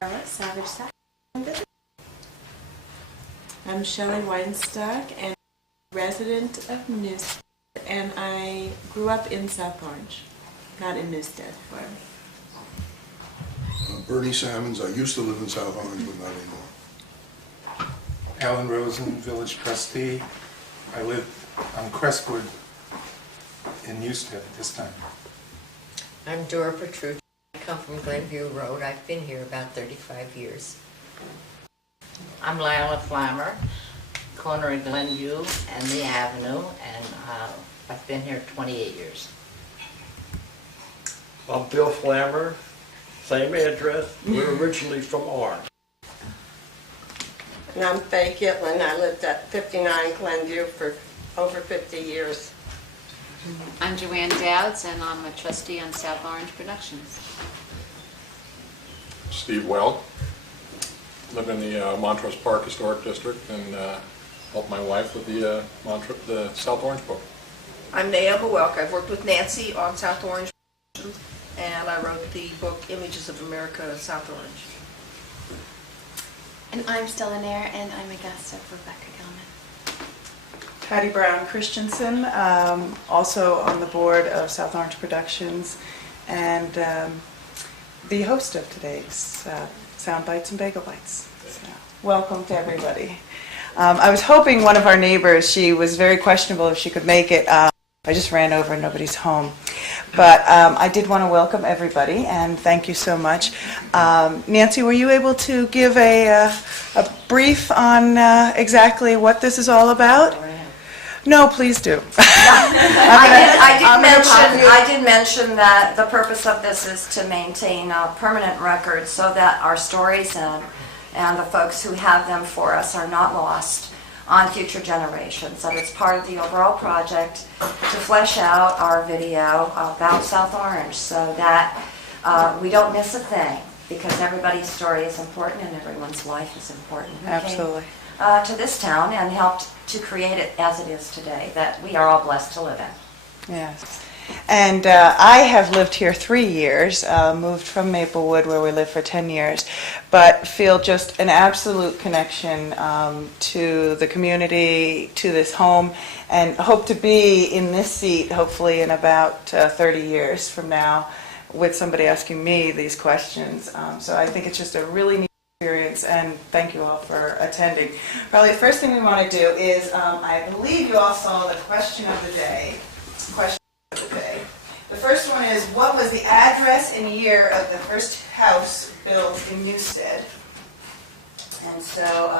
Savage Sack. I'm Shelley Weinstock, and resident of Newstead, and I grew up in South Orange, not in Newstead. Bernie Salmons. I used to live in South Orange, but not anymore. Alan Rosen, village trustee. I live on Crestwood in Newstead at this time. I'm Dora Petrucci. I come from Glenview Rd. I've been here about 35 years. I'm Lila Flammer, corner of Glenview and the Avenue, and I've been here 28 years. I'm Bill Flammer, same address. We're originally from Orange. And I'm Faye Gitlin. I lived at 59 Glenview for over 50 years. I'm Joanne Dowds, and I'm a trustee on South Orange Productions. Steve Weld, live in the Montrose Park Historic District, and help my wife with the South Orange book. I'm Naomi Welk. I've worked with Nancy on South Orange, and I wrote the book Images of America, South Orange. And I'm Stella Nair, and I'm a guest of Rebecca Gilman. Patty Brown Christensen, also on the board of South Orange Productions, and the host of today's Sound Bites and Bagel Bites. So, welcome to everybody. I was hoping one of our neighbors, she was very questionable if she could make it. I just ran over and nobody's home. But I did want to welcome everybody, and thank you so much. Nancy, were you able to give a brief on exactly what this is all about? No, please do. I did mention that the purpose of this is to maintain a permanent record so that our stories and the folks who have them for us are not lost on future generations. And it's part of the overall project to flesh out our video about South Orange so that we don't miss a thing, because everybody's story is important and everyone's life is important. Absolutely. To this town and helped to create it as it is today, that we are all blessed to live in. Yes. And I have lived here 3 years, moved from Maplewood where we lived for 10 years, but feel just an absolute connection to the community, to this home, and hope to be in this seat hopefully in about 30 years from now with somebody asking me these questions. So I think it's just a really neat experience, and thank you all for attending. Probably the first thing we want to do is, I believe you all saw the question of the day. The first one is, what was the address and year of the first house built in Newstead? And so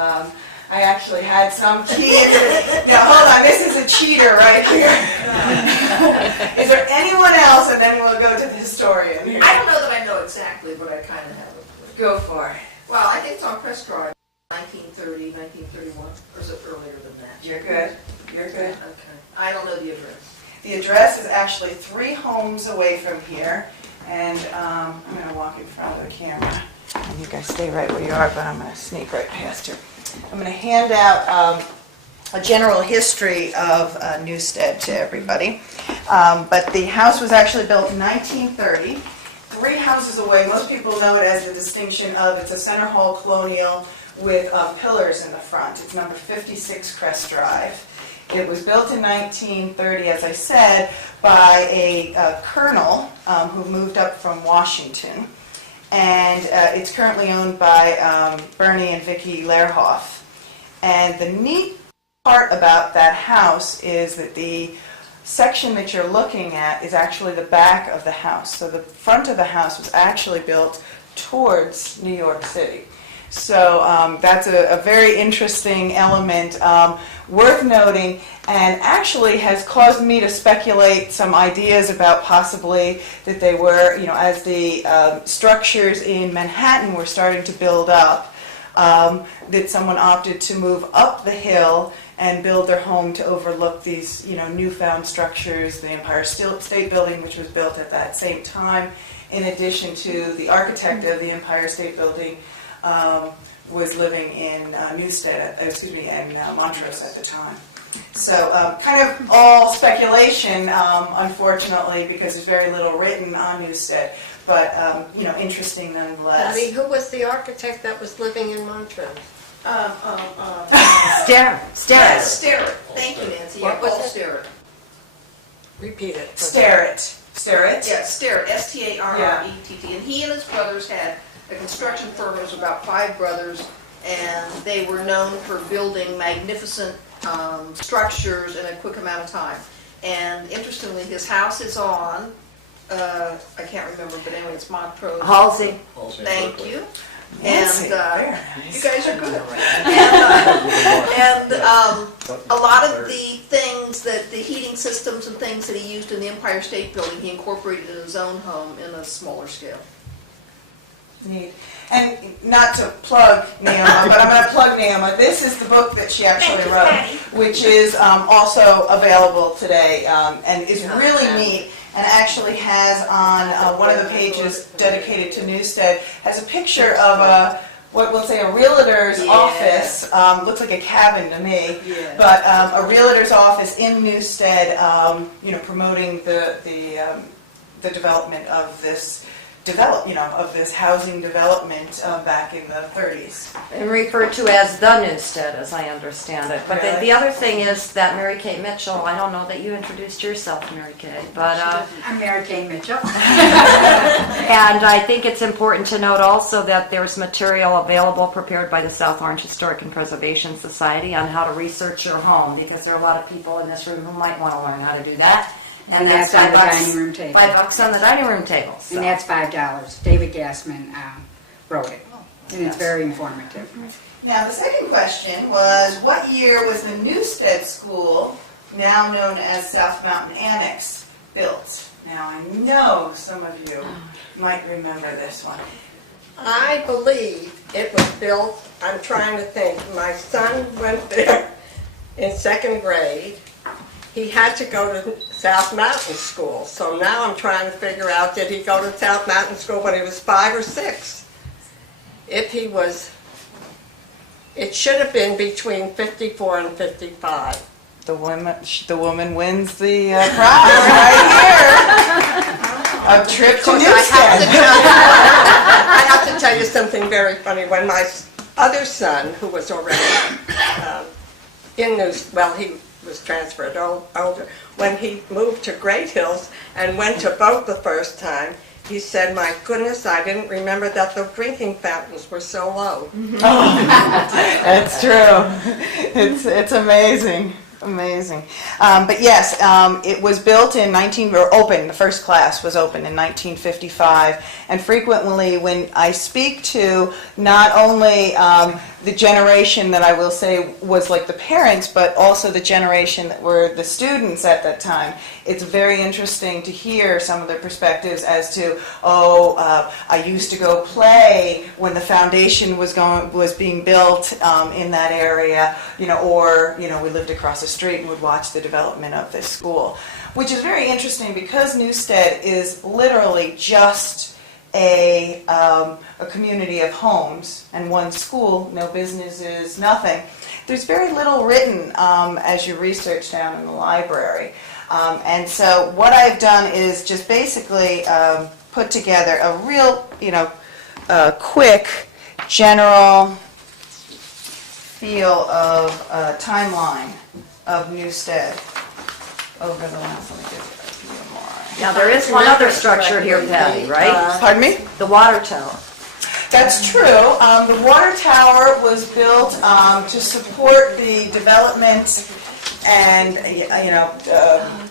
I actually had some keys. Now hold on, this is a cheater right here. Is there anyone else? And then we'll go to the historian here. I don't know that I know exactly, but I kind of have it. Go for it. Well, I think it's on Crest Drive, 1930, 1931, or is it earlier than that? You're good. You're good. Okay. I don't know the address. The address is actually 3 homes away from here, and I'm going to walk in front of the camera. And you guys stay right where you are, but I'm going to sneak right past you. I'm going to hand out a general history of Newstead to everybody. But the house was actually built in 1930, 3 houses away. Most people know it as the distinction of it's a center hall colonial with pillars in the front. It's number 56 Crest Drive. It was built in 1930, as I said, by a colonel who moved up from Washington. And it's currently owned by Bernie and Vicki Lehrhoff. And the neat part about that house is that the section that you're looking at is actually the back of the house. So the front of the house was actually built towards New York City. So that's a very interesting element, worth noting, and actually has caused me to speculate some ideas about possibly that they were, as the structures in Manhattan were starting to build up, that someone opted to move up the hill and build their home to overlook these, newfound structures, the Empire State Building, which was built at that same time, in addition to the architect of the Empire State Building, was living in in Montrose at the time. So kind of all speculation, unfortunately, because there's very little written on Newstead. but interesting nonetheless. Patty, who was the architect that was living in Montrose? Sterrett. Yes, Sterrett. Thank you, Nancy. What was Paul it? Sterrett. Repeat it. Sterrett. Yeah, Sterrett, S-T-A-R-R-E-T-T. And he and his brothers had a construction firm. It was about 5 brothers, and they were known for building magnificent structures in a quick amount of time. And interestingly, his house is on, I can't remember, but anyway, it's Montrose. Halsey. Thank you. Nancy, And very nice. you guys are good. And a lot of the things that the heating systems and things that he used in the Empire State Building, he incorporated in his own home in a smaller scale. Neat. And not to plug Naoma, but I'm going to plug Naoma. This is the book that she actually wrote, which is also available today and is really neat. And actually has on one of the pages dedicated to Newstead, has a picture of what we'll say a realtor's office. Looks like a cabin to me, but a realtor's office in Newstead, promoting the development of this of this housing development back in the 30s. And referred to as the Newstead, as I understand it. But Really? the other thing is that Mary Kay Mitchell, I don't know that you introduced yourself, Mary Kay, but I'm Mary Kay Mitchell. and I think it's important to note also that there's material available prepared by the South Orange Historic and Preservation Society on how to research your home, because there are a lot of people in this room who might want to learn how to do that. And that's on the dining room table. $5 on the dining room table. So. And that's $5. David Gassman wrote it. And it's very informative. Now, the second question was, what year was the Newstead School, now known as South Mountain Annex, built? Now, I know some of you might remember this one. I believe it was built, I'm trying to think, my son went there in 2nd grade. He had to go to South Mountain School, so now I'm trying to figure out, did he go to South Mountain School when he was 5 or 6? If he was, it should have been between 54 and 55. The woman wins the prize right here. A trip to Newstead. I have to tell you something very funny. When my other son, who was already in Newstead, well, he was transferred older, when he moved to Great Hills and went to vote the first time, he said, my goodness, I didn't remember that the drinking fountains were so low. Oh, that's true. It's amazing. Amazing. But yes, it was built in the first class was opened in 1955. And frequently when I speak to not only the generation that I will say was like the parents, but also the generation that were the students at that time, it's very interesting to hear some of their perspectives as to, I used to go play when the foundation was being built in that area, or we lived across the street and would watch the development of this school, which is very interesting because Newstead is literally just a community of homes and one school, no businesses, nothing. There's very little written as you research down in the library. And so what I've done is just basically put together a real, quick, general feel of timeline of Newstead over the last, let me give you more. Now, there is one other structure here, Patty, right? Pardon me? The water tower. That's true. The water tower was built to support the development and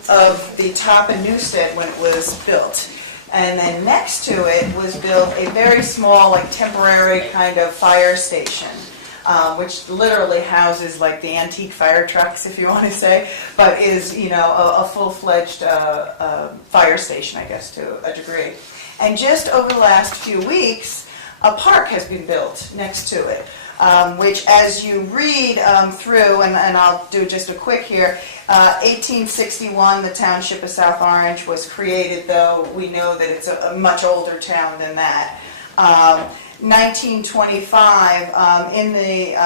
of the top in Newstead when it was built. And then next to it was built a very small, temporary kind of fire station, which literally houses the antique fire trucks, if you want to say, but is a full-fledged fire station, I guess, to a degree. And just over the last few weeks, a park has been built next to it, which as you read through, and I'll do just a quick here, 1861, the township of South Orange was created, though we know that it's a much older town than that. 1925, in the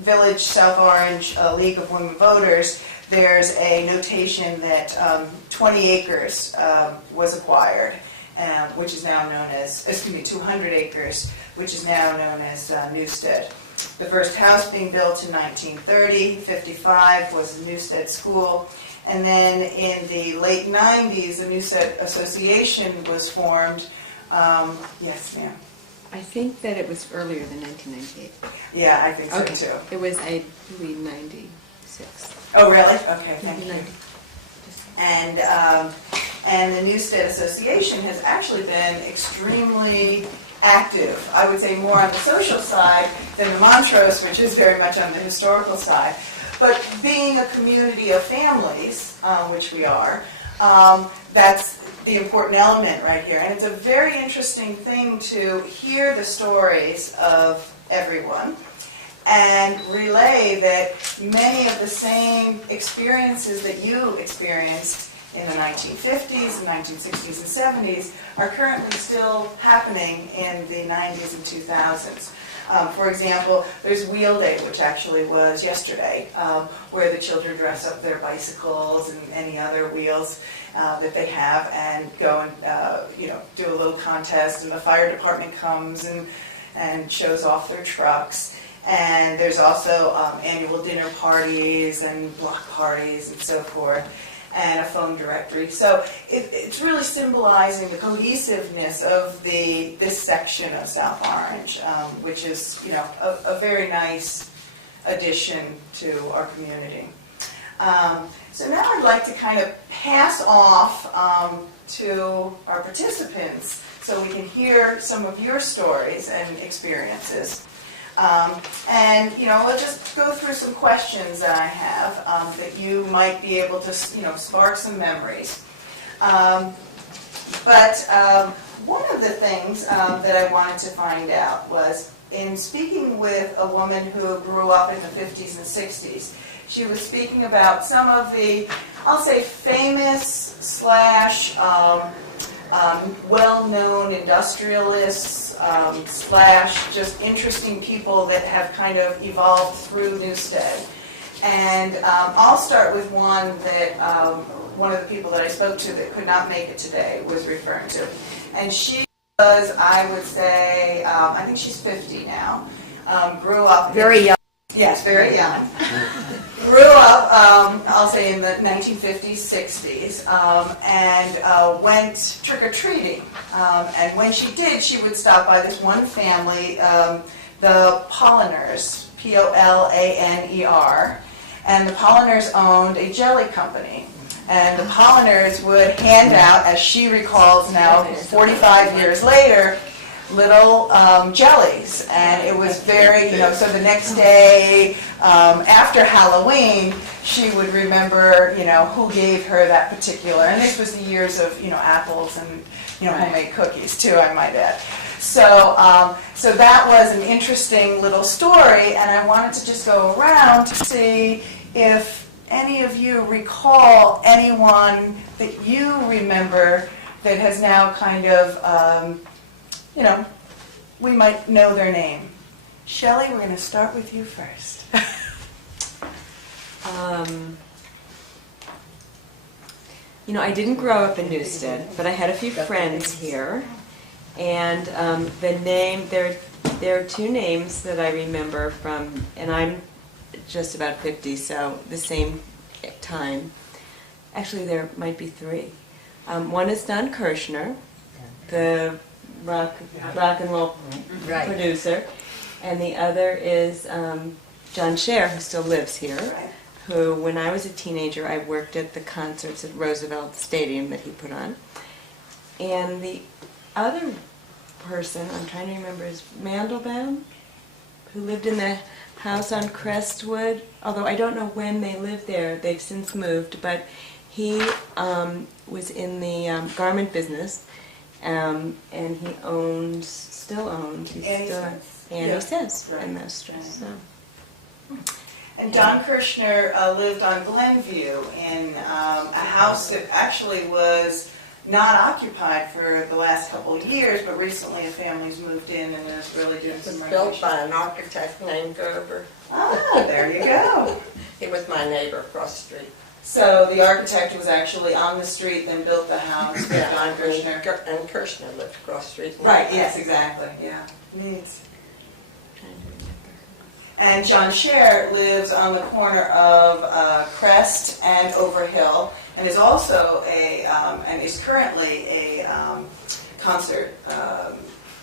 Village South Orange League of Women Voters, there's a notation that 20 acres was acquired. which is now known as, 200 acres, which is now known as Newstead. The first house being built in 1930, 55 was the Newstead School, and then in the late 90s, the Newstead Association was formed. Yes, ma'am. I think that it was earlier than 1998. Yeah, I think so Okay. too. It was, I believe, 96. Oh, really? Okay, thank you. 90. And the Newstead Association has actually been extremely active. I would say more on the social side than the Montrose, which is very much on the historical side. But being a community of families, which we are, that's the important element right here. And it's a very interesting thing to hear the stories of everyone and relay that many of the same experiences that you experienced in the 1950s, and 1960s, and 70s are currently still happening in the 90s and 2000s. For example, there's Wheel Day, which actually was yesterday, where the children dress up their bicycles and any other wheels that they have and go and do a little contest, and the fire department comes and shows off their trucks. And there's also annual dinner parties and block parties and so forth, and a phone directory. So it's really symbolizing the cohesiveness of this section of South Orange, which is a very nice addition to our community. So now I'd like to kind of pass off to our participants so we can hear some of your stories and experiences. We'll just go through some questions that I have that you might be able to, spark some memories. But one of the things that I wanted to find out was, in speaking with a woman who grew up in the 50s and 60s, she was speaking about some of the, I'll say, famous / well-known industrialists / just interesting people that have kind of evolved through Newstead. And I'll start with one that one of the people that I spoke to that could not make it today was referring to. And she was, I would say, I think she's 50 now, grew up... Very young. Yes, very young. Grew up, I'll say, in the 1950s, 60s, and went trick-or-treating. And when she did, she would stop by this one family, the Polliners, P-O-L-A-N-E-R, and the Polliners owned a jelly company. And the Polliners would hand out, as she recalls now, 45 years later, little jellies, and it was very, so the next day after Halloween, she would remember, who gave her that particular, and this was the years of, apples and, homemade cookies too, I might add. So, so that was an interesting little story, and I wanted to just go around to see if any of you recall anyone that you remember that has now kind of, we might know their name. Shelley, we're going to start with you first. I didn't grow up in Newstead, but I had a few friends here. And there are two names that I remember from, and I'm just about 50, so the same time. Actually, there might be three. One is Don Kirshner, the rock and roll producer, and the other is John Scher, who still lives here, who, when I was a teenager, I worked at the concerts at Roosevelt Stadium that he put on. And the other person, I'm trying to remember, is Mandelbaum, who lived in the house on Crestwood, although I don't know when they lived there. They've since moved, but he was in the garment business, and he still owns, Annie Says, and those stores. So. And Don Kirshner lived on Glenview in a house that actually was not occupied for the last couple of years, but recently a family's moved in and is really doing some renovation. Built by an architect named Gerber. Ah, there you go. He was my neighbor across the street. So the architect was actually on the street, then built the house. Don Kirshner. And Kirshner lived across the street. Right, yes, exactly, yeah. Neat. And John Scher lives on the corner of Crest and Overhill, and is also and is currently a concert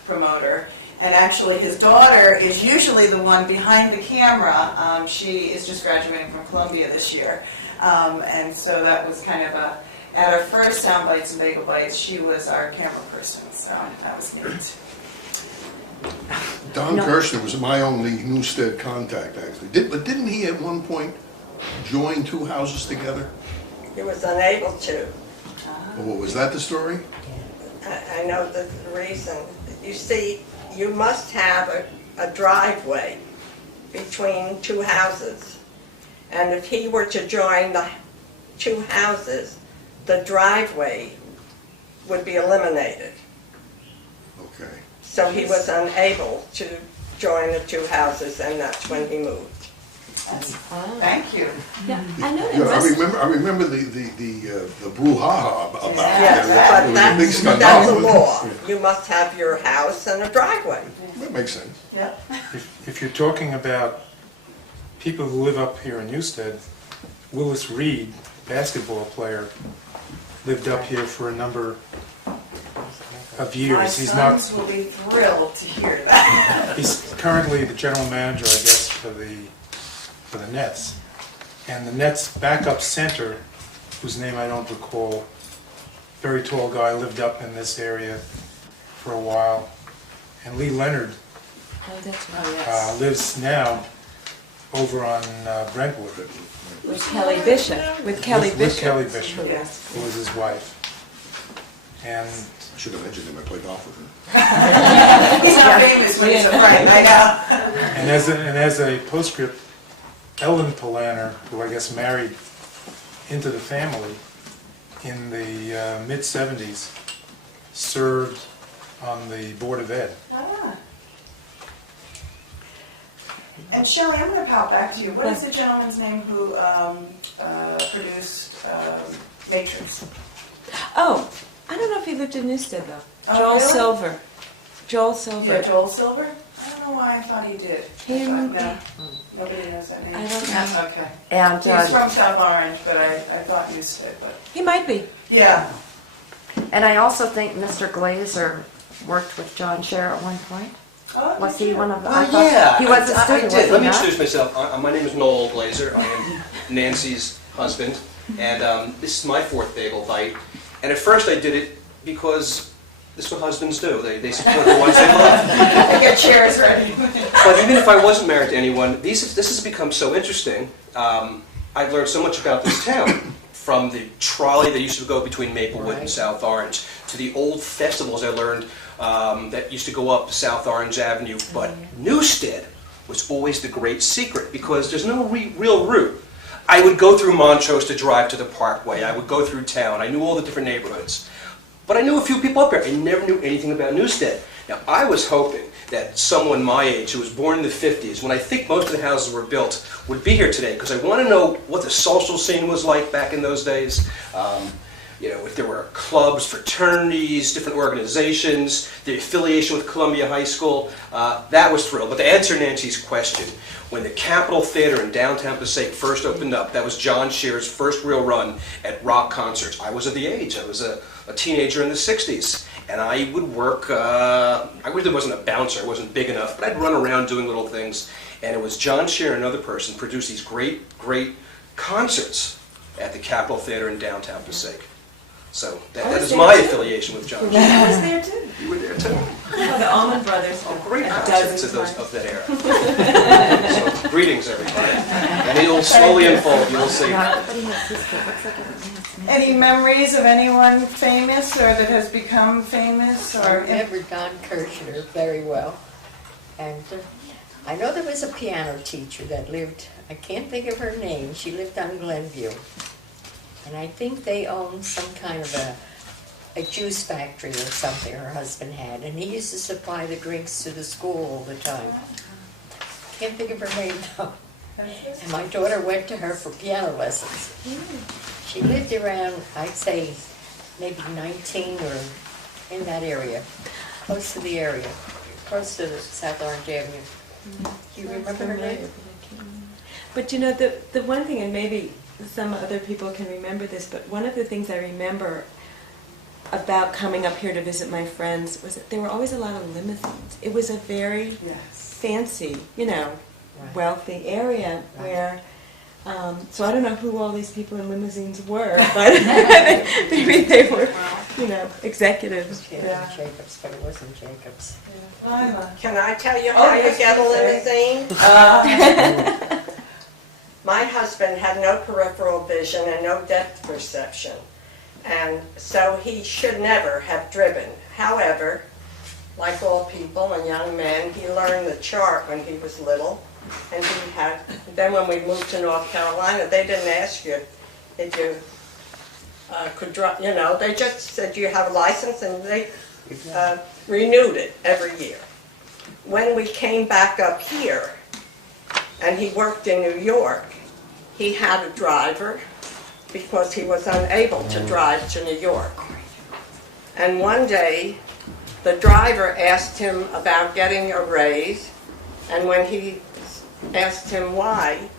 promoter. And actually his daughter is usually the one behind the camera. She is just graduating from Columbia this year. And so that was kind of at our first Sound Bites and Bagel Bites, she was our camera person, so that was neat. Don Kirshner was my only Newstead contact, actually. But didn't he at one point join two houses together? He was unable to. Well, was that the story? I know the reason. You see, you must have a driveway between two houses. And if he were to join the two houses, the driveway would be eliminated. Okay. So he was unable to join the two houses, and that's when he moved. Thank you. Yeah, I know. Yeah, I remember the brouhaha about Yes, that. but It was a big that's the scandal. law. You must have your house and a driveway. That makes sense. Yeah. If you're talking about people who live up here in Newstead, Willis Reed, basketball player, lived up here for a number of years. My He's sons not. will be thrilled to hear that. He's currently the general manager, I guess, for the Nets. And the Nets backup center, whose name I don't recall, very tall guy, lived up in this area for a while. And Lee Leonard Oh, that's right. lives now over on Brentwood. With Kelly Bishop. With Kelly Bishop. With Kelly Bishop, Yes. who was his wife. And I should have mentioned him. I played golf with him. He's not famous when he's a friend, I know. And as a postscript, Ellen Polaner, who I guess married into the family in the mid-70s, served on the Board of Ed. Ah. And Shelley, I'm going to pop back to you. What is the gentleman's name who produced Matrix? Oh, I don't know if he lived in Newstead, though. Oh, Joel really? Silver. Joel Silver. Yeah, Joel Silver? I don't know why I thought he did. He might no, nobody knows that name. I don't know. Okay. And He's from South Orange, but I thought Newstead. But He might be. yeah. and I also think Mr. Glazer worked with John Scher at one point. Oh, Was he one of the? Well, yeah. He was a I student, did. was he Let me not? introduce myself. My name is Noel Glazer. I am Nancy's husband. And this is my fourth bagel bite. And at first I did it because this is what husbands do. They support the ones they love. I get chairs ready. But even if I wasn't married to anyone, this has become so interesting. I've learned so much about this town. From the trolley that used to go between Maplewood and South Orange, to the old festivals I learned that used to go up South Orange Avenue. But Newstead was always the great secret because there's no real route. I would go through Montrose to drive to the Parkway. I would go through town. I knew all the different neighborhoods. But I knew a few people up there. I never knew anything about Newstead. Now, I was hoping that someone my age, who was born in the 50s, when I think most of the houses were built, would be here today, because I want to know what the social scene was like back in those days. You know, if there were clubs, fraternities, different organizations, the affiliation with Columbia High School, that was thrilled. But to answer Nancy's question, when the Capitol Theater in downtown Passaic first opened up, that was John Scher's first real run at rock concerts. I was of the age. I was a teenager in the 60s. And I would work, I really wasn't a bouncer, I wasn't big enough, but I'd run around doing little things. And it was John Scher and another person produced these great concerts at the Capitol Theater in downtown Passaic. So that is my affiliation with John Scher. I was there too. You were there too. Oh, the Allman Brothers. Oh, great A concerts dozen of that era. So, greetings, everybody. And it'll slowly unfold, you'll see. Any memories of anyone famous or that has become famous? I Or remember Don Kirshner very well. And I know there was a piano teacher that lived, I can't think of her name, she lived on Glenview. And I think they owned some kind of a juice factory or something her husband had. And he used to supply the drinks to the school all the time. Can't think of her name though. And my daughter went to her for piano lessons. She lived around, I'd say, maybe 19 or in that area, close to the area, close to the South Orange Avenue. Do you remember her name? But you know, the one thing, and maybe some other people can remember this, but one of the things I remember about coming up here to visit my friends was that there were always a lot of limousines. It was a very fancy, you know, wealthy area where, so I don't know who all these people in limousines were, but maybe they were, you know, executives. Yeah. Jacobs, but it wasn't Jacobs. Can I tell you how you get a limousine? My husband had no peripheral vision and no depth perception, and so he should never have driven. However, like all people and young men, he learned the chart when he was little, and he had. Then when we moved to North Carolina, they didn't ask you if you could drive. You know, they just said you have a license, and they renewed it every year. When we came back up here, and he worked in New York, he had a driver because he was unable to drive to New York. And one day, the driver asked him about getting a raise, and when he asked him why,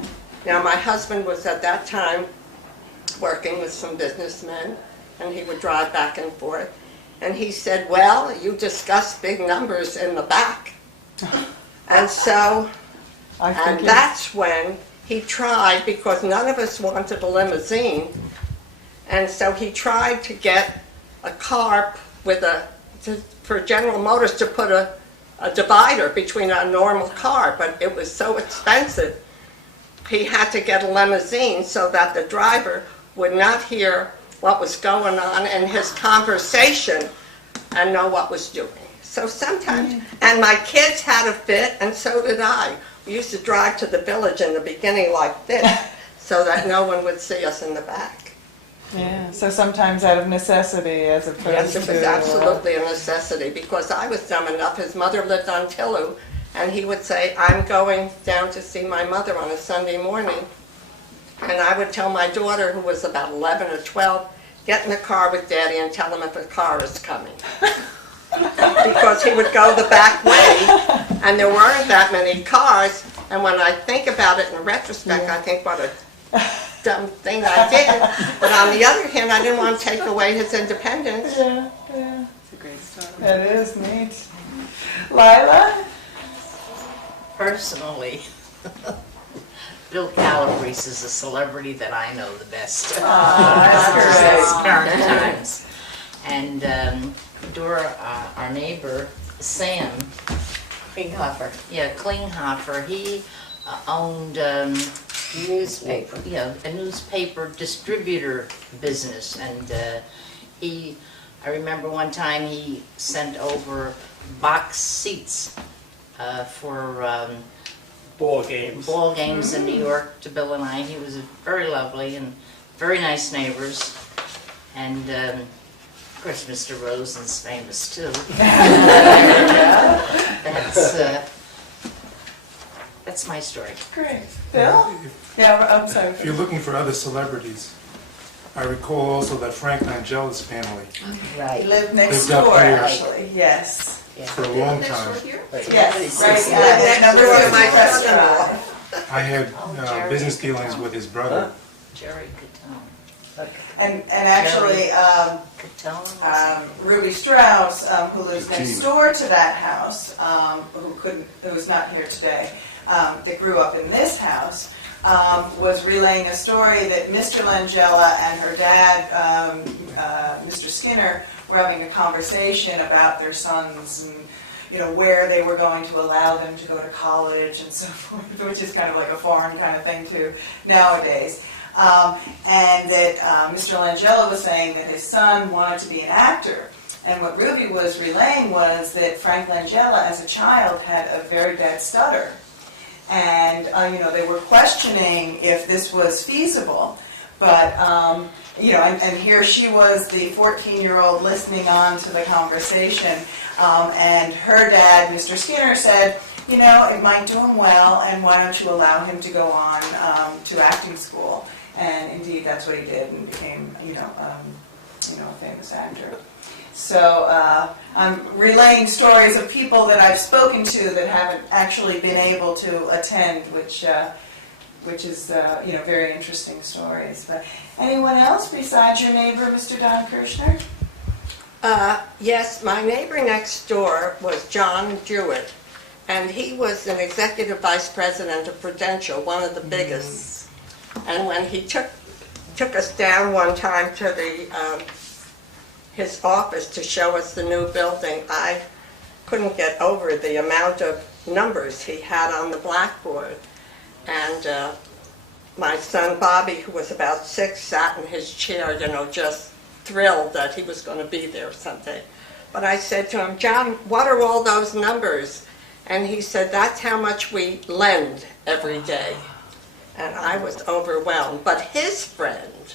now my husband was at that time working with some businessmen, and he would drive back and forth, and he said, well, you discussed big numbers in the back. And so, and that's when he tried, because none of us wanted a limousine, and so he tried to get a car with for General Motors to put a divider between a normal car, but it was so expensive, he had to get a limousine so that the driver would not hear what was going on in his conversation and know what was doing. So sometimes, and my kids had a fit, and so did I. We used to drive to the village in the beginning like this, so that no one would see us in the back. Yeah, so sometimes out of necessity as opposed to... Yes, it was absolutely a necessity, because I was dumb enough. His mother lived on Tillu, and he would say, I'm going down to see my mother on a Sunday morning. And I would tell my daughter, who was about 11 or 12, get in the car with Daddy and tell him if a car is coming. Because he would go the back way, and there weren't that many cars, and when I think about it in retrospect, I think what a dumb thing I did. But on the other hand, I didn't want to take away his independence. Yeah. It's a great story. That is neat. Lila? Personally, Bill Calabrese is a celebrity that I know the best. That's current times. And Dora, our neighbor, Sam Klinghoffer. Yeah, Klinghoffer. He owned newspaper. Yeah, a newspaper distributor business, and I remember one time he sent over box seats for ball games in New York to Bill and I. He was very lovely and very nice neighbors, and of course Mr. Rosen's famous too. That's my story. Great. Bill? Yeah, I'm sorry. If you're looking for other celebrities, I recall also that Frank Langella's family Right. Lived next lived door, up here actually. Yes. for a long time. Yes, right. Number 50 Crest Dr. I had business dealings with his brother. Jerry Catone. And actually, Ruby Strauss, who lives next door to that house, who's not here today, that grew up in this house, was relaying a story that Mr. Langella and her dad, Mr. Skinner, were having a conversation about their sons and where they were going to allow them to go to college and so forth, which is kind of like a foreign kind of thing too nowadays. And that Mr. Langella was saying that his son wanted to be an actor. And what Ruby was relaying was that Frank Langella, as a child, had a very bad stutter. And, they were questioning if this was feasible. But, and here she was, the 14-year-old, listening on to the conversation. And her dad, Mr. Skinner, said, you know, it might do him well, and why don't you allow him to go on to acting school? And indeed, that's what he did, and became, a famous actor. So I'm relaying stories of people that I've spoken to that haven't actually been able to attend, which is very interesting stories. But anyone else besides your neighbor, Mr. Don Kirshner? Yes, my neighbor next door was John Jewett, and he was an executive vice president of Prudential, one of the biggest. And when he took us down one time to his office to show us the new building, I couldn't get over the amount of numbers he had on the blackboard. And my son Bobby, who was about 6, sat in his chair, just thrilled that he was going to be there someday. But I said to him, John, what are all those numbers? And he said, that's how much we lend every day. And I was overwhelmed. But his friend,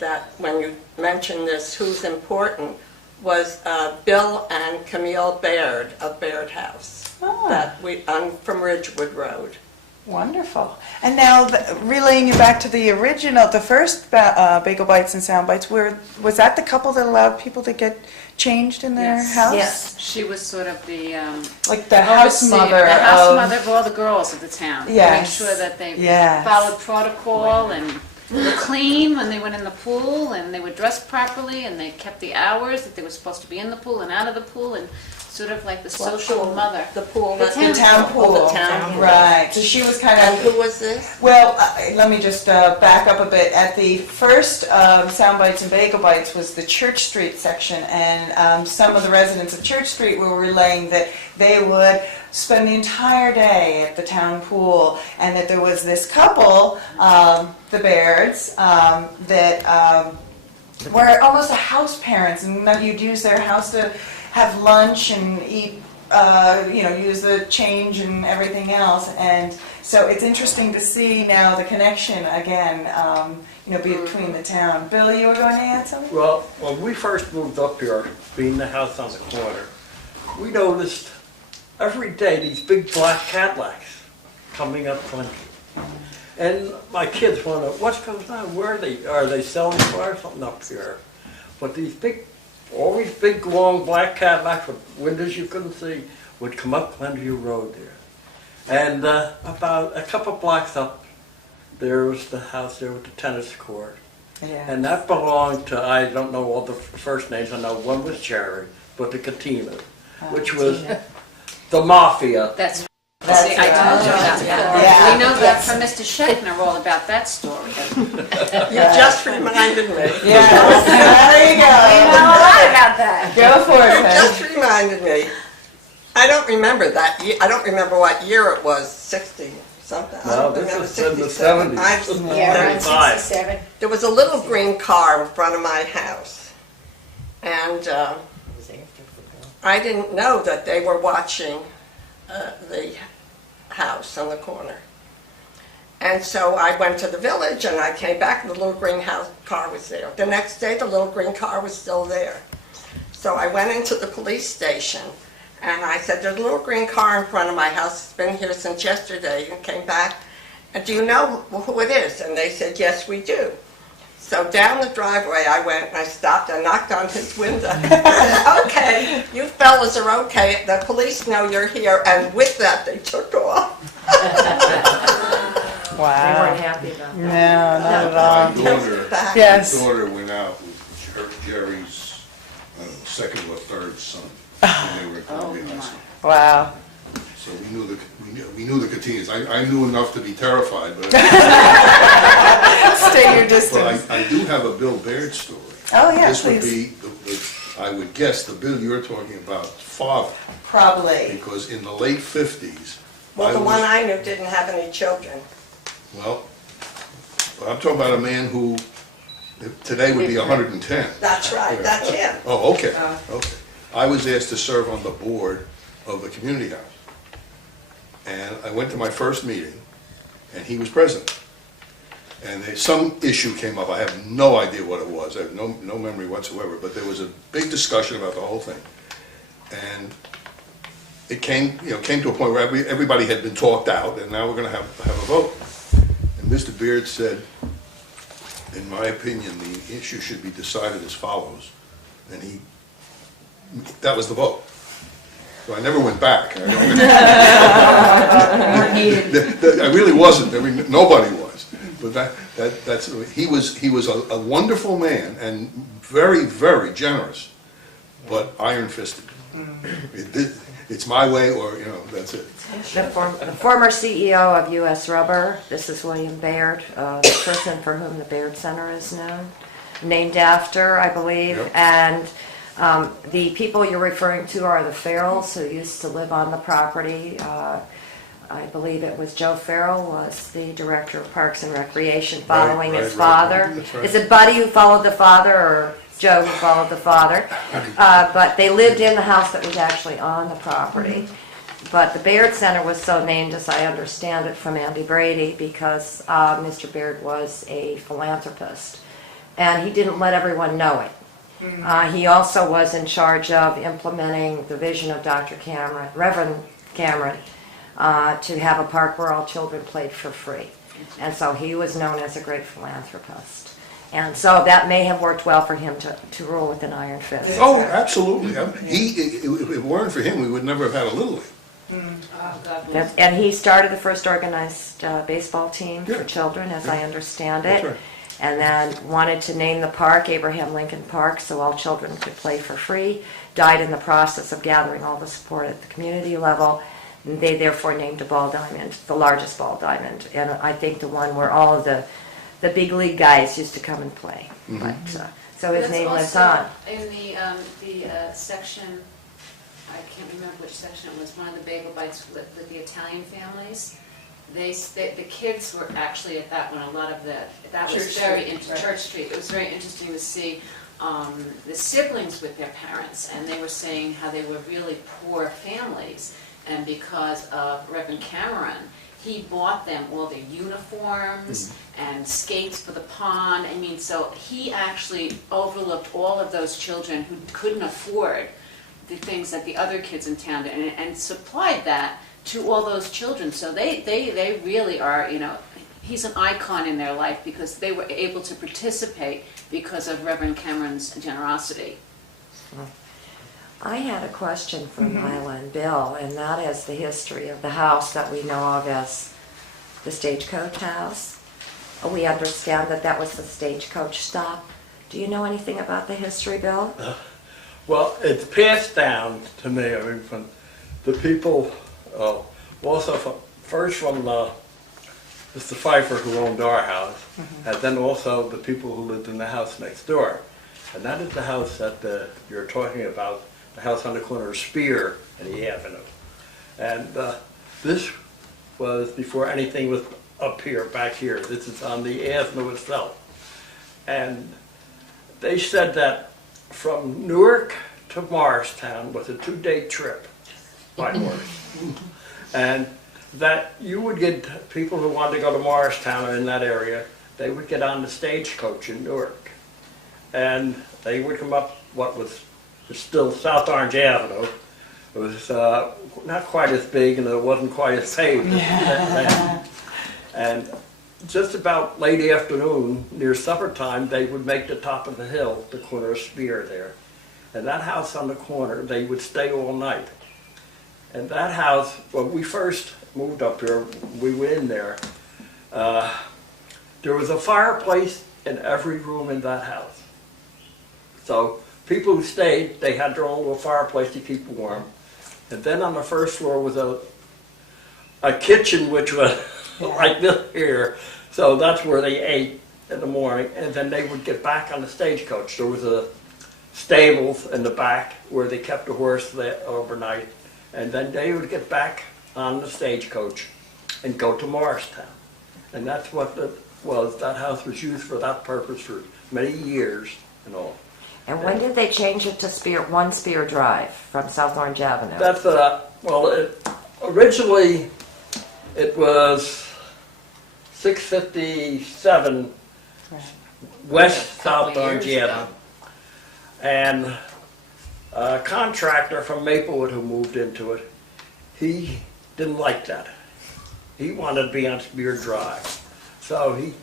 that when you mentioned this, who's important, was Bill and Camille Baird of Baird House, from Ridgewood Road. Wonderful. And now, relaying you back to the original, the first Bagel Bites and Sound Bites, was that the couple that allowed people to get changed in their house? Yes, she was sort of the like the house mother. The house mother of all the girls of the town. Yes. To make sure that they Yes. followed protocol and were clean when they went in the pool, and they were dressed properly, and they kept the hours that they were supposed to be in the pool and out of the pool, and sort of like the social mother. The pool. The town pool. The town pool. Right. So she was kind of... And who was this? Well, let me just back up a bit. At the first Sound Bites and Bagel Bites was the Church Street section, and some of the residents of Church Street were relaying that they would spend the entire day at the town pool, and that there was this couple, the Bairds, that were almost a house parents, and that you'd use their house to have lunch and eat, use the change and everything else. And so it's interesting to see now the connection again, between the town. Bill, you were going to add something? Well, when we first moved up here, being the house on the corner, we noticed every day these big black Cadillacs coming up Glenview. And my kids wonder, what's going on? Where are they? Are they selling cars? Something up here. But these always big, long black Cadillacs with windows you couldn't see would come up Glenview Road there. And about a couple blocks up, there was the house there with the tennis court. Yeah. And that belonged to, I don't know all the first names, I know one was Jerry, but the Katina, which was the mafia. That's See, I told you about that. Yeah. We know that from Mr. Scheckner, all about that story. You just reminded me. Yeah, there you go. We know a lot about that. Go for it, You Peg. just reminded me. I don't remember that. I don't remember what year it was, 60 something. I No, don't this remember was in the 67. 70s. Yeah, around 35. 67. There was a little green car in front of my house. And I didn't know that they were watching the house on the corner. And so I went to the village and I came back and the little green car was there. The next day the little green car was still there. So I went into the police station and I said, there's a little green car in front of my house. It's been here since yesterday. And came back, and do you know who it is? And they said, yes, we do. So down the driveway I went and I stopped and knocked on his window. I said, okay, you fellas are okay. The police know you're here. And with that, they took off. Wow. They weren't happy about No, that. not at all. Yes. My daughter went out with Jerry's second or third son when they were at Columbia High School. Wow. So we knew the Katinas. I knew enough to be terrified, but Stay your but distance. I do have a Bill Baird story. Oh, yeah, This would please. be, I would guess, the Bill you're talking about, father, Probably. because in the late 50s. Well, the one I knew didn't have any children. Well, I'm talking about a man who today would be 110. That's right, that's him. Oh, okay, okay. I was asked to serve on the board of the community house. And I went to my first meeting, and he was president. And some issue came up, I have no idea what it was, I have no memory whatsoever, but there was a big discussion about the whole thing. And it came to a point where everybody had been talked out, and now we're going to have a vote. And Mr. Beard said, in my opinion, the issue should be decided as follows. And that was the vote. So I never went back. I really wasn't. I mean, nobody was. But he was a wonderful man and very, very generous, but iron-fisted. It's my way, or that's it. The former CEO of U.S. Rubber, this is William Baird, the person for whom the Baird Center is named after, I believe. Yep. And the people you're referring to are the Farrells, who used to live on the property. I believe it was Joe Farrell was the director of Parks and Recreation following his father. Right. Is it Buddy who followed the father, or Joe who followed the father? But they lived in the house that was actually on the property. But the Baird Center was so named, as I understand it, from Andy Brady, because Mr. Baird was a philanthropist. And he didn't let everyone know it. He also was in charge of implementing the vision of Dr. Cameron, Reverend Cameron, to have a park where all children played for free. And so he was known as a great philanthropist. And so that may have worked well for him to rule with an iron fist. Oh, absolutely. If it weren't for him, we would never have had a Little League. And he started the first organized baseball team for children, as I understand it. Right. And then wanted to name the park Abraham Lincoln Park so all children could play for free. Died in the process of gathering all the support at the community level. And they therefore named a ball diamond, the largest ball diamond. And I think the one where all of the big league guys used to come and play. Mm-hmm. But so his name lives on. In the section, I can't remember which section it was, one of the bagel bites with the Italian families. The kids were actually at that one. A lot of that was very into Church Street. It was very interesting to see the siblings with their parents, and they were saying how they were really poor families, and because of Reverend Cameron, he bought them all their uniforms and skates for the pond. I mean, so he actually overlooked all of those children who couldn't afford the things that the other kids in town did, and supplied that to all those children. So they really are, he's an icon in their life because they were able to participate because of Reverend Cameron's generosity. I had a question for Lila and Bill, and that is the history of the house that we know of as the Stagecoach House. We understand that was the stagecoach stop. Do you know anything about the history, Bill? Well, it's passed down to me, I mean, from the people, also first from Mr. Pfeiffer, who owned our house, and then also the people who lived in the house next door. And that is the house that you're talking about, the house on the corner of Spear and the Avenue. And this was before anything was up here, back here. This is on the Avenue itself. And they said that from Newark to Morristown was a 2-day trip by horse. And that you would get people who wanted to go to Morristown or in that area, they would get on the stagecoach in Newark. And they would come up what was still South Orange Avenue. It was not quite as big and it wasn't quite as paved as then. And just about late afternoon, near supper time, they would make the top of the hill, the corner of Spear there. And that house on the corner, they would stay all night. And that house, when we first moved up here, we were in there, there was a fireplace in every room in that house. So people who stayed, they had their own little fireplace to keep warm. And then on the first floor was a kitchen, which was like this here. So that's where they ate in the morning, and then they would get back on the stagecoach. There was a stables in the back where they kept the horse there overnight, and then they would get back on the stagecoach and go to Morristown. And that's what it was. That house was used for that purpose for many years and all. And when did they change it to One Spear Drive from South Orange Avenue? That's originally it was 657 West South Orange Avenue. And a contractor from Maplewood who moved into it, he didn't like that. He wanted to be on Spear Drive. So he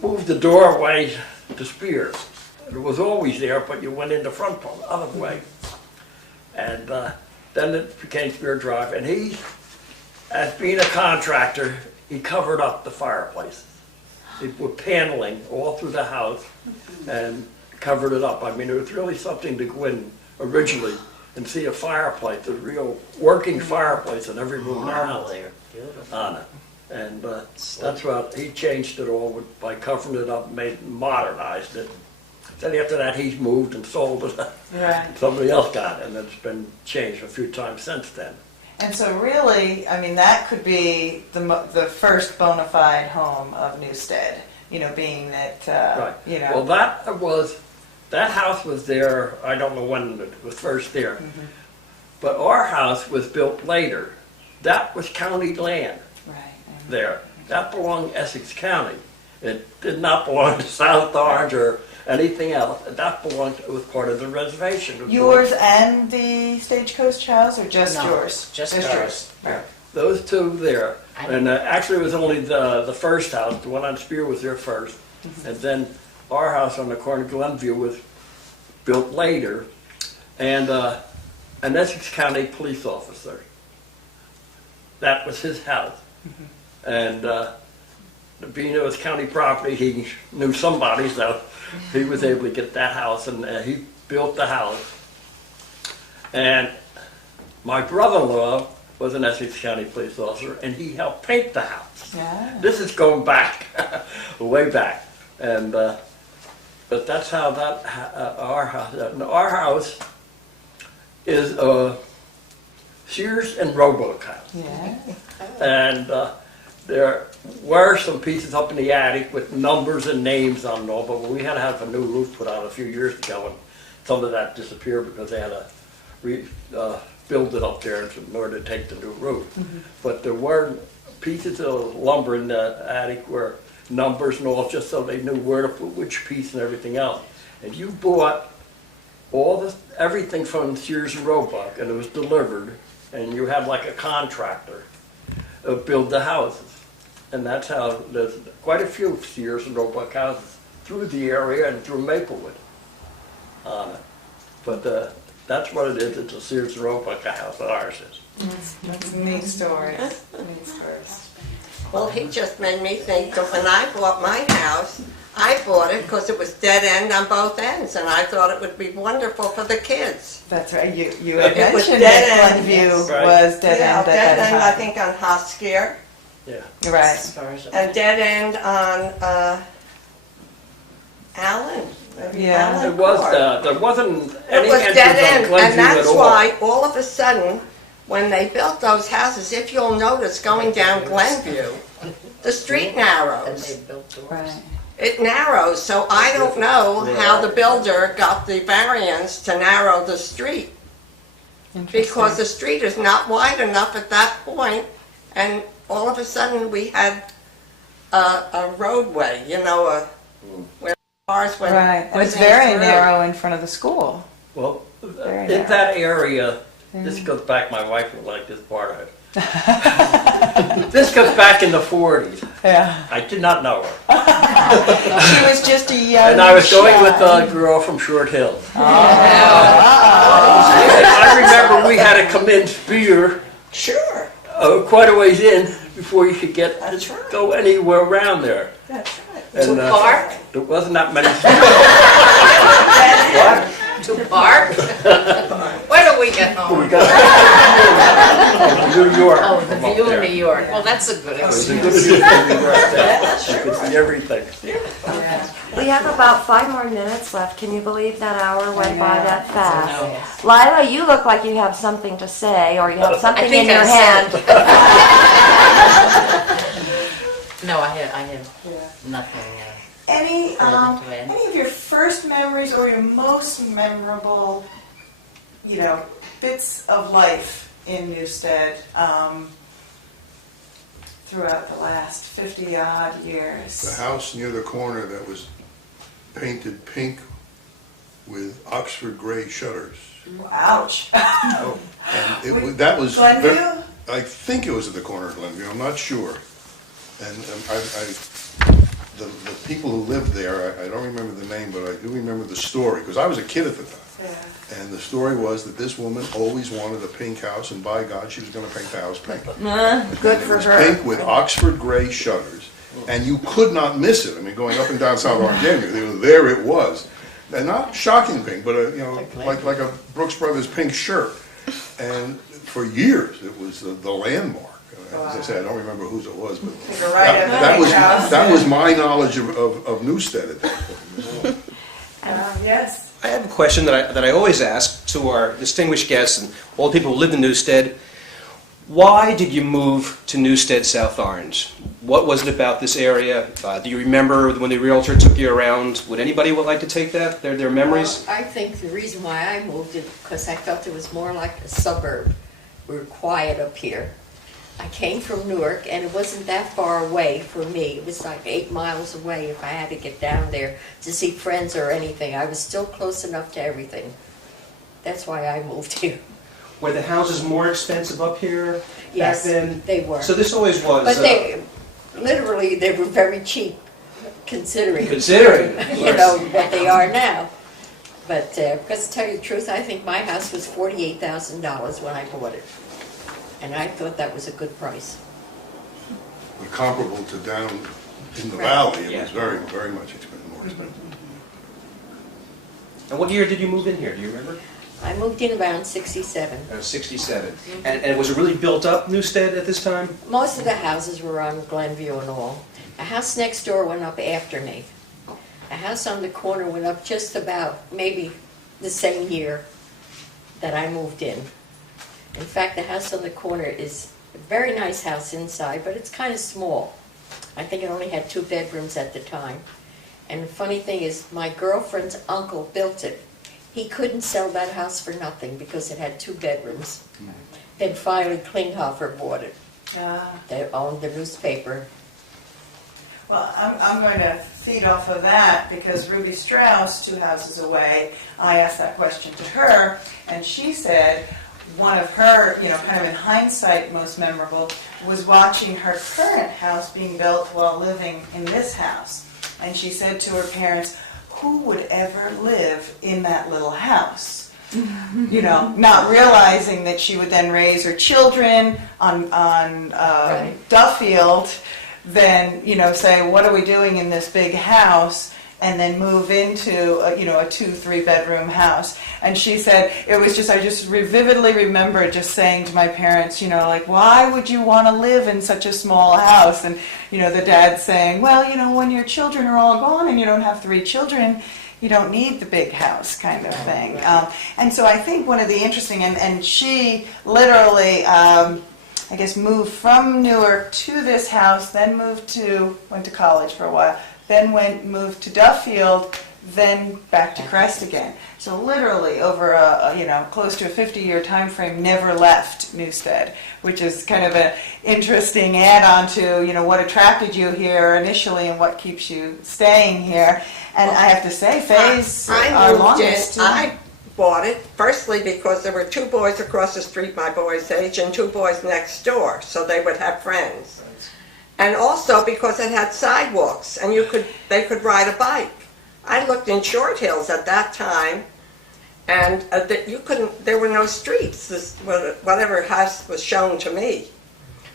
moved the doorway to Spear. It was always there, but you went in the front door, the other way. And then it became Spear Drive. And he, as being a contractor, he covered up the fireplaces. He put paneling all through the house and covered it up. I mean, it was really something to go in originally and see a fireplace, a real working fireplace in every room in the house on it. And that's what, he changed it all by covering it up, modernized it. Then after that, he's moved and sold it. Right. Somebody else got it, and it's been changed a few times since then. And so really, I mean, that could be the first bona fide home of Newstead, you know, being that, Right. you know. Well, that house was there, I don't know when it was first there. Mhm. But our house was built later. That was county land Right. there. That belonged to Essex County. It did not belong to South Orange or anything else. That belonged, it was part of the reservation. It was Yours and the Stagecoach house, or just No, yours? just yours. ours. Right. Those two there. And actually it was only the first house, the one on Spear was there first. And then our house on the corner of Glenview was built later. And an Essex County police officer, that was his house. And being it was county property, he knew somebody, so he was able to get that house, and he built the house. And my brother-in-law was an Essex County police officer, and he helped paint the house. Yeah. This is going back, way back. And but that's how that our house is a Sears and Roebuck house. Yeah. And there were some pieces up in the attic with numbers and names on them all, but we had to have a new roof put on a few years ago, and some of that disappeared because they had to build it up there in order to take the new roof. But there were pieces of lumber in the attic where numbers and all, just so they knew where to put which piece and everything else. And you bought everything from Sears and Roebuck, and it was delivered, and you had like a contractor build the houses. And that's how there's quite a few Sears and Roebuck houses through the area and through Maplewood on it. But that's what it is. It's a Sears and Roebuck house, ours is. That's a neat story. Neat stories. Well, he just made me think that when I bought my house, I bought it because it was dead end on both ends, and I thought it would be wonderful for the kids. That's right. You had It was mentioned dead that end, Glenview yes. was dead Yeah, end at dead that end, I time. think, on Hoskier, Yeah. Right. and dead end on Allen. Yeah. Allen It was, Court. there wasn't It any was entrance dead on end, Glenview and that's at all. why, all of a sudden, when they built those houses, if you'll notice, going down Glenview, the street narrows. Right. It narrows, so I don't know how the builder got the variance to narrow the street. Because the street is not wide enough at that point, and all of a sudden we had a roadway, you know, where cars went. Right. It was whizzing very through. narrow in front of the school. Well, Very in narrow. that area, this goes back, my wife would like this part of it. This goes back in the 40s. Yeah. I did not know her. She was just a young And I was going with child. a girl from Short Hill. Oh. I remember we had to come in Spear Sure, quite a ways in before you could get That's right. go anywhere around there. that's right. And, To park? There wasn't that many. What? To park? Where do we get home? We got New York. Oh, the from up view there. in New York. Well, that's a good It was a excuse. good view from New York there. You could see everything. We have about 5 more minutes left. Can you believe that hour went by that fast? Lila, you look like you have something to say, or you have something in think your I hand. No, I have nothing. Any Further to add? any of your first memories or your most memorable, you know, bits of life in Newstead throughout the last 50-odd years? The house near the corner that was painted pink with Oxford gray shutters. Ouch. And that was, Glenview? I think it was at the corner of Glenview, I'm not sure. And the people who lived there, I don't remember the name, but I do remember the story, because I was a kid at the time. Yeah. And the story was that this woman always wanted a pink house, and by God, she was gonna paint the house pink. Good for her. Pink with Oxford gray shutters, and you could not miss it. I mean, going up and down South Orange Avenue, there it was. And not shocking pink, but like a Brooks Brothers pink shirt. And for years, it was the landmark. As I say, I don't remember whose it was, but that was my knowledge of Newstead at that point. Yes. I have a question that I always ask to our distinguished guests and all the people who lived in Newstead. Why did you move to Newstead, South Orange? What was it about this area? Do you remember when the realtor took you around? Would anybody would like to take that, their memories? Well, I think the reason why I moved is because I felt it was more like a suburb. We were quiet up here. I came from Newark, and it wasn't that far away for me. It was like 8 miles away if I had to get down there to see friends or anything. I was still close enough to everything. That's why I moved here. Were the houses more expensive up here Yes, back then? they were. So this always was... But they were very cheap, considering. Considering. What they are now. But, because to tell you the truth, I think my house was $48,000 when I bought it. And I thought that was a good price. But comparable to down in the Right. valley, it was very, very much more expensive. And what year did you move in here? Do you remember? I moved in around 67. 67. And was it really built up, Newstead, at this time? Most of the houses were on Glenview and all. A house next door went up after me. A house on the corner went up just about maybe the same year that I moved in. In fact, the house on the corner is a very nice house inside, but it's kind of small. I think it only had 2 bedrooms at the time. And the funny thing is, my girlfriend's uncle built it. He couldn't sell that house for nothing because it had 2 bedrooms. Then finally Klinghoffer bought it. They owned the newspaper. Well, I'm going to feed off of that because Ruby Strauss, 2 houses away, I asked that question to her, and she said one of her, kind of in hindsight most memorable, was watching her current house being built while living in this house. And she said to her parents, who would ever live in that little house? Not realizing that she would then raise her children on Right. Duffield, then, say, what are we doing in this big house? And then move into a 2-3 bedroom house. And she said, it was just, I just vividly remember just saying to my parents, why would you want to live in such a small house? And, the dad saying, well, when your children are all gone and you don't have 3 children, you don't need the big house kind of thing. And so I think one of the interesting, and she literally, I guess, moved from Newark to this house, then went to college for a while, then moved to Duffield, then back to Crest again. So literally over a close to a 50-year time frame, never left Newstead, which is kind of an interesting add-on to what attracted you here initially and what keeps you staying here. And I have to say, Faye's our longest. I bought it firstly because there were 2 boys across the street my boy's age and 2 boys next door, so they would have friends. And also because it had sidewalks and they could ride a bike. I looked in Short Hills at that time, and there were no streets, whatever house was shown to me.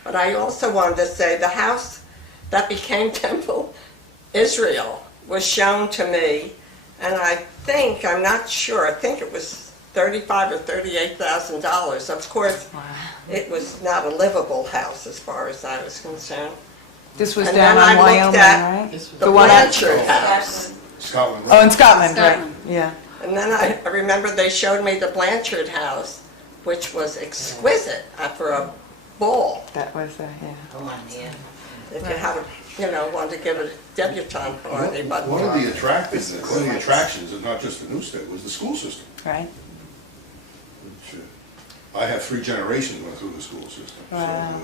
But I also wanted to say the house that became Temple Israel was shown to me, and I'm not sure, I think it was $35,000 or $38,000. Of course, it was not a livable house as far as I was concerned. This was And down then in I Wyoming, looked at right? the Blanchard house. Scotland. Oh, in Scotland, Scotland. right? Yeah. And then I remember they showed me the Blanchard house, which was exquisite for a ball. That was If you had wanted to give a debutante party. But One of the attractions, and not just the Newstead, was the school system. Right. Which, I have 3 generations went through the school system. Wow.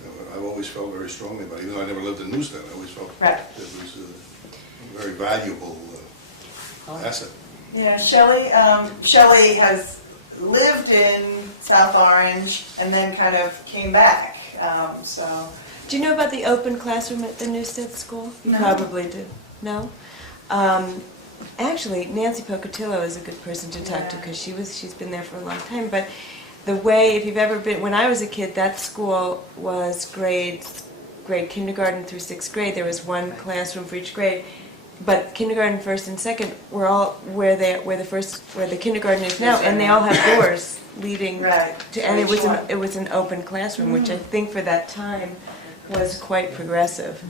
So I've always felt very strongly about it. Even though I never lived in Newstead, I always felt Right. it was a very valuable asset. Yeah, Shelley has lived in South Orange and then kind of came back. So. Do you know about the open classroom at the Newstead school? You No. probably do. No? Actually, Nancy Pocatello is a good person to talk to because she's been there for a long time. But the way, if you've ever been, when I was a kid, that school was grade kindergarten through 6th grade. There was one classroom for each grade. But kindergarten, first and second were all where the kindergarten is now, and they all have doors leading to, and it was an open classroom, which I think for that time was quite progressive.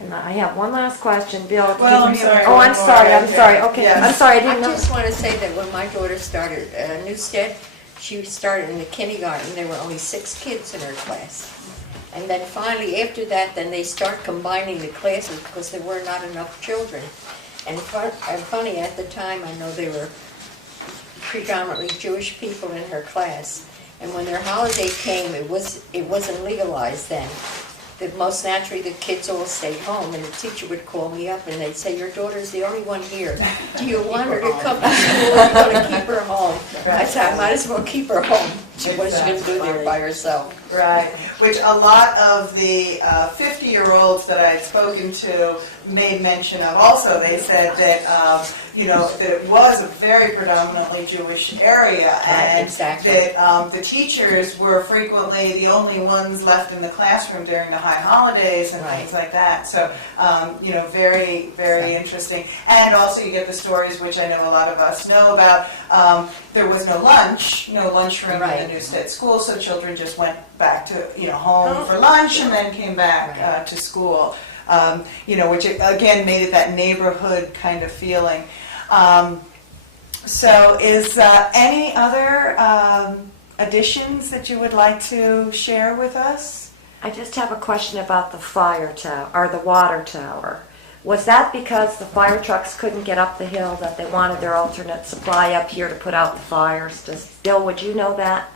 And I have one last question, Bill. Well, I'm sorry. Oh, I'm sorry. Okay, Yes. I'm sorry. I didn't know. I just want to say that when my daughter started Newstead, she started in the kindergarten. There were only 6 kids in her class. And then finally, after that, then they start combining the classes because there were not enough children. And funny, at the time, I know they were predominantly Jewish people in her class. And when their holiday came, it wasn't legalized then. That most naturally the kids all stayed home, and the teacher would call me up and they'd say, "Your daughter's the only one here. Do you want her to come to school, or are you going to keep her home?" I said, "I might as well keep her home. What is she going to do there by herself?" Right, which a lot of the 50-year-olds that I'd spoken to made mention of also. They said that, that it was a very predominantly Jewish area, and that the teachers were frequently the only ones left in the classroom during the high holidays and things like that. So, very, very interesting. And also you get the stories, which I know a lot of us know about. There was no lunchroom in the Newstead school, so children just went back to home for lunch and then came back to school. Which again made it that neighborhood kind of feeling. So, is any other additions that you would like to share with us? I just have a question about the fire tower, or the water tower. Was that because the fire trucks couldn't get up the hill that they wanted their alternate supply up here to put out the fires? Bill, would you know that?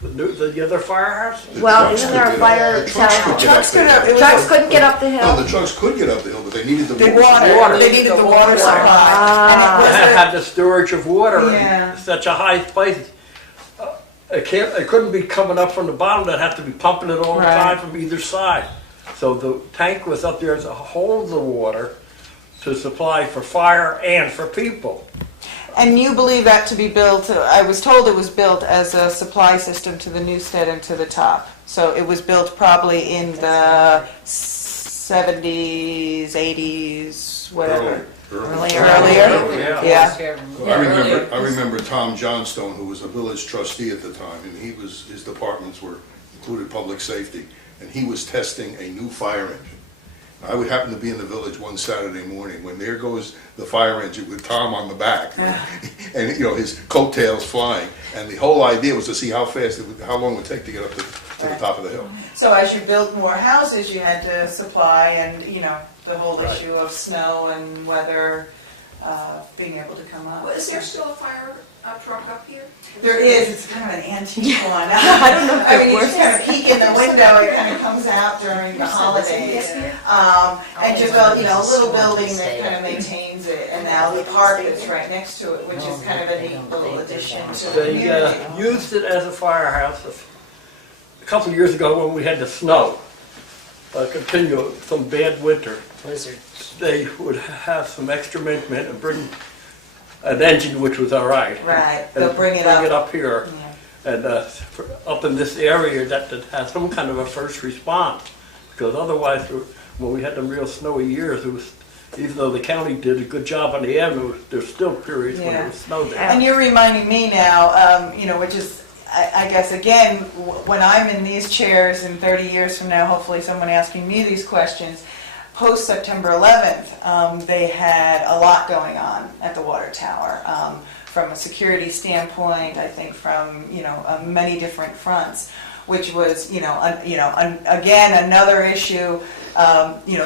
The other firehouse? Well, isn't there a fire tower? Trucks couldn't get up the hill. No, the trucks could get up the hill, but they needed the water. They needed the water supply. They had the storage of water Yeah. in such a high place. It couldn't be coming up from the bottom. They'd have to be pumping it all the time from either side. So the tank was up there to hold the water to supply for fire and for people. And you believe that to be built, I was told it was built as a supply system to the Newstead and to the top. So it was built probably in the 70s, 80s, whatever. Earlier? Yeah. I remember Tom Johnstone, who was a village trustee at the time, and his departments included public safety, and he was testing a new fire engine. I would happen to be in the village one Saturday morning when there goes the fire engine with Tom on the back, and his coattails flying. And the whole idea was to see how long it would take to get up to the top of the hill. So as you built more houses, you had to supply, and the whole issue of snow and weather being able to come up. Well, is there still a fire truck up here? There is. It's kind of an antique one. I don't know if I mean, it you works. just kind of peek in the window. It kind of comes out during the holidays, and just a little building that kind of maintains it. And now the park is right next to it, which is kind of a neat little addition to the They community. used it as a firehouse a couple of years ago when we had the snow. Continue some bad winter. They would have some extra mint and bring an engine, which was all right. Right, And they'll bring it up. Here, and up in this area that has some kind of a first response. Because otherwise, when we had them real snowy years, it was, even though the county did a good job on the avenue, there's still periods when it was snow there. And you're reminding me now, which is, I guess, again, when I'm in these chairs in 30 years from now, hopefully someone asking me these questions, post-September 11th, they had a lot going on at the water tower. From a security standpoint, I think from, many different fronts, which was, again, another issue.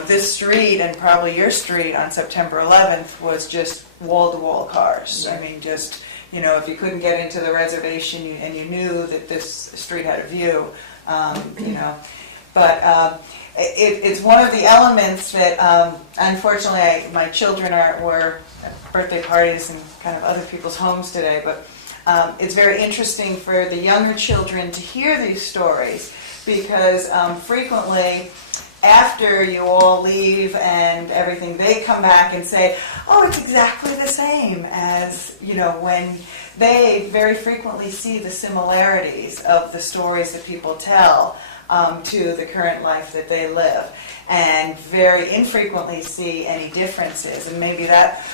This street and probably your street on September 11th was just wall-to-wall cars. I mean, just, if you couldn't get into the reservation and you knew that this street had a view, But it's one of the elements that, unfortunately, my children were at birthday parties and kind of other people's homes today, but it's very interesting for the younger children to hear these stories because frequently after you all leave and everything, they come back and say, oh, it's exactly the same as, when they very frequently see the similarities of the stories that people tell to the current life that they live, and very infrequently see any differences. And maybe that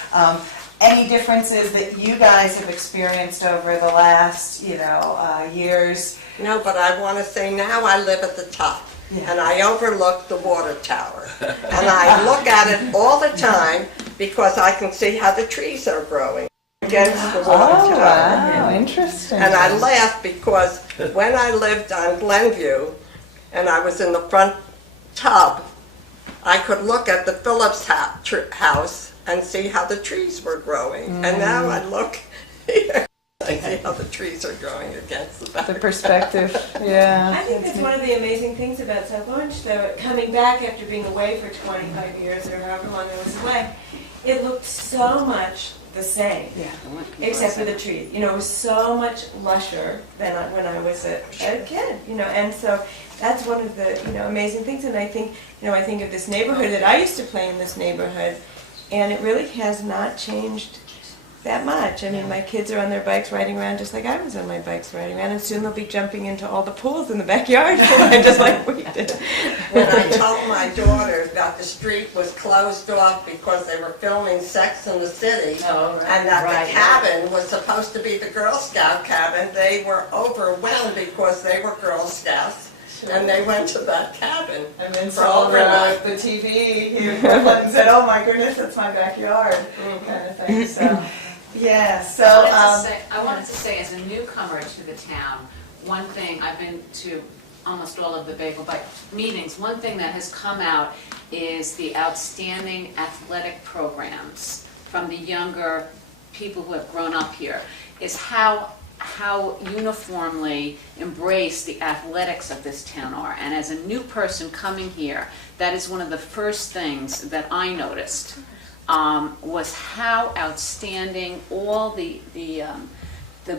any differences that you guys have experienced over the last, years. No, but I want to say now I live at the top. Yeah. And I overlook the water tower. And I look at it all the time because I can see how the trees are growing against the water tower. Wow, interesting. And I laugh because when I lived on Glenview and I was in the front tub, I could look at the Phillips house and see how the trees were growing. And now I look here. I see how the trees are growing against the back. The perspective, yeah. I think that's one of the amazing things about South Orange, though, coming back after being away for 25 years or however long I was away, it looked so much the same, except for the trees. It was so much lusher than when I was a kid, and so that's one of the, amazing things. And I think, I think of this neighborhood that I used to play in this neighborhood, and it really has not changed that much. I mean, my kids are on their bikes riding around just like I was on my bikes riding around, and soon they'll be jumping into all the pools in the backyard just like we did. When I told my daughters that the street was closed off because they were filming Sex in the City, and that the cabin was supposed to be the Girl Scout cabin, they were overwhelmed because they were Girl Scouts. And they went to that cabin. And then saw the TV here in Brooklyn and said, oh my goodness, that's my backyard, kind of thing. So, yeah, so... I wanted to say, as a newcomer to the town, one thing, I've been to almost all of the Bagel Bite meetings, one thing that has come out is the outstanding athletic programs from the younger people who have grown up here, is how uniformly embraced the athletics of this town are. And as a new person coming here, that is one of the first things that I noticed, was how outstanding all the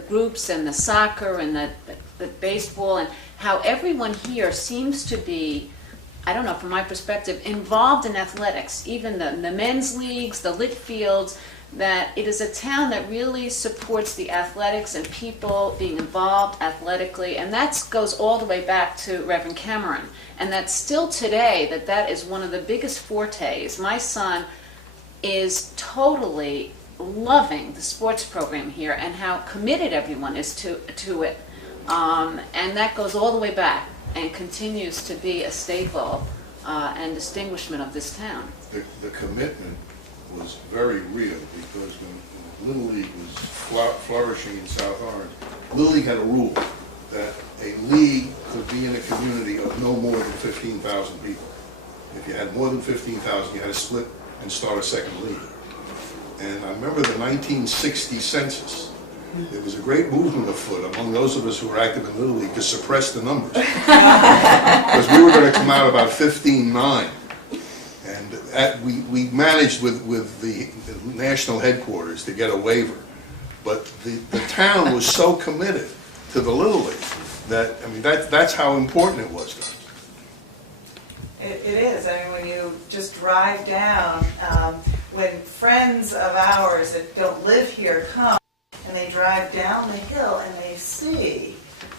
groups and the soccer and the baseball, and how everyone here seems to be, I don't know, from my perspective, involved in athletics, even the men's leagues, the lit fields, that it is a town that really supports the athletics and people being involved athletically, and that goes all the way back to Reverend Cameron, and that still today, that is one of the biggest fortes. My son is totally loving the sports program here and how committed everyone is to it, and that goes all the way back and continues to be a staple and distinguishment of this town. The commitment was very real because when Little League was flourishing in South Orange, Little League had a rule that a league could be in a community of no more than 15,000 people. If you had more than 15,000, you had to split and start a second league. And I remember the 1960 census. There was a great movement afoot among those of us who were active in Little League to suppress the numbers. Because we were going to come out about 15-9. And we managed with the national headquarters to get a waiver, but the town was so committed to the Little League that, I mean, that's how important it was to us. It is. I mean, when you just drive down, when friends of ours that don't live here come and they drive down the hill and they see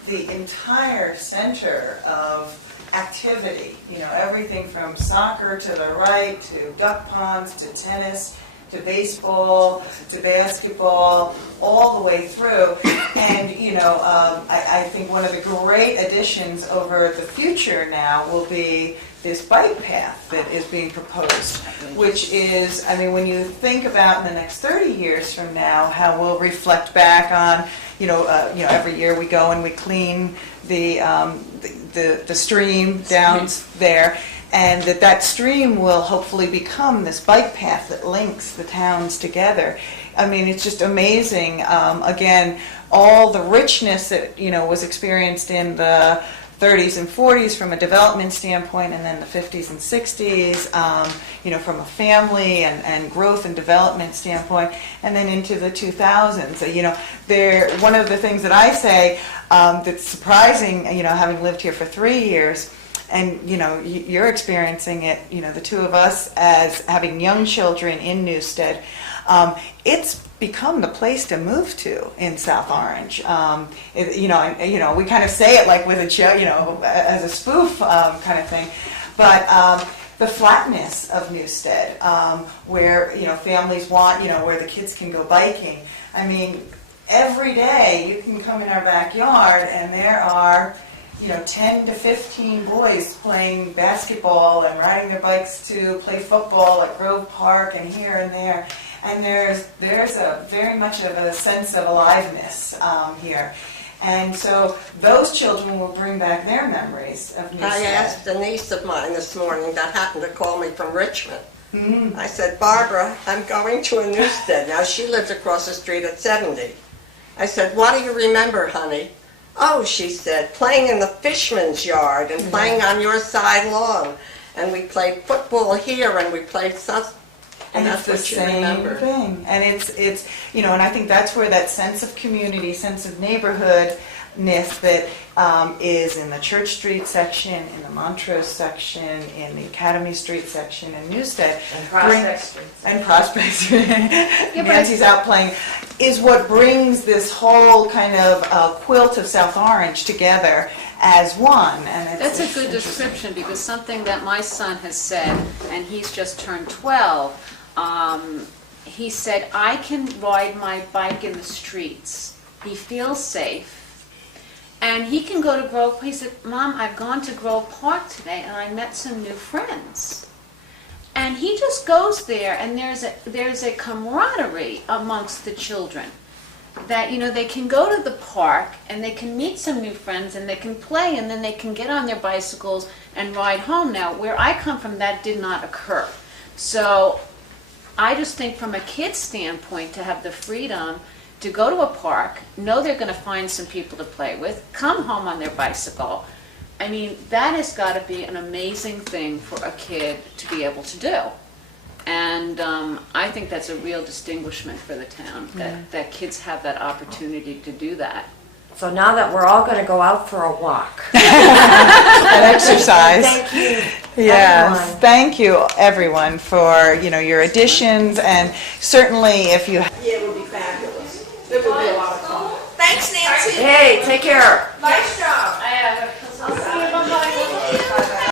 the entire center of activity, everything from soccer to the right, to duck ponds, to tennis, to baseball, to basketball, all the way through. And, I think one of the great additions over the future now will be this bike path that is being proposed, which is, I mean, when you think about in the next 30 years from now, how we'll reflect back on, every year we go and we clean the stream down there, and that stream will hopefully become this bike path that links the towns together. I mean, it's just amazing. Again, all the richness that was experienced in the 30s and 40s from a development standpoint, and then the 50s and 60s, you know, from a family and growth and development standpoint, and then into the 2000s. You know, one of the things that I say that's surprising, you know, having lived here for 3 years, and you know, you're experiencing it, you know, the two of us as having young children in Newstead, it's become the place to move to in South Orange. You know, we kind of say it like with a joke, you know, as a spoof kind of thing, but the flatness of Newstead, where, you know, families want, you know, where the kids can go biking. I mean, every day you can come in our backyard and there are, you know, 10 to 15 boys playing basketball and riding their bikes to play football at Grove Park and here and there. And there's a very much of a sense of aliveness here. And so those children will bring back their memories of Newstead. I asked a niece of mine this morning that happened to call me from Richmond. I said, Barbara, I'm going to a Newstead. Now, she lives across the street at 70. I said, what do you remember, honey? Oh, she said, playing in the Fishman's Yard and playing on your side lawn. And we played football here and we played and it's the same thing. And it's you know, and I think that's where that sense of community, sense of neighborhoodness that is in the Church Street section, in the Montrose section, in the Academy Street section, in Newstead. And Prospect Street. And Prospect Street. Nancy's out playing, is what brings this whole kind of quilt of South Orange together as one. And That's a good description, because something that my son has said, and he's just turned 12, he said, I can ride my bike in the streets. He feels safe. And he can go to Grove Park. He said, Mom, I've gone to Grove Park today and I met some new friends. And he just goes there, and there's a camaraderie amongst the children. That, you know, they can go to the park and they can meet some new friends and they can play, and then they can get on their bicycles and ride home. Now, where I come from, that did not occur. So I just think from a kid's standpoint, to have the freedom to go to a park, know they're going to find some people to play with, come home on their bicycle. I mean, that has got to be an amazing thing for a kid to be able to do. And I think that's a real distinguishment for the town, that kids have that opportunity to do that. So now that we're all going to go out for a walk. An exercise. Thank you. Yes, everyone. thank you everyone for, you know, your additions, and certainly if you Yeah, it would be fabulous. It would be a lot of fun. Thanks, Nancy. Hey, take care. Nice job. I have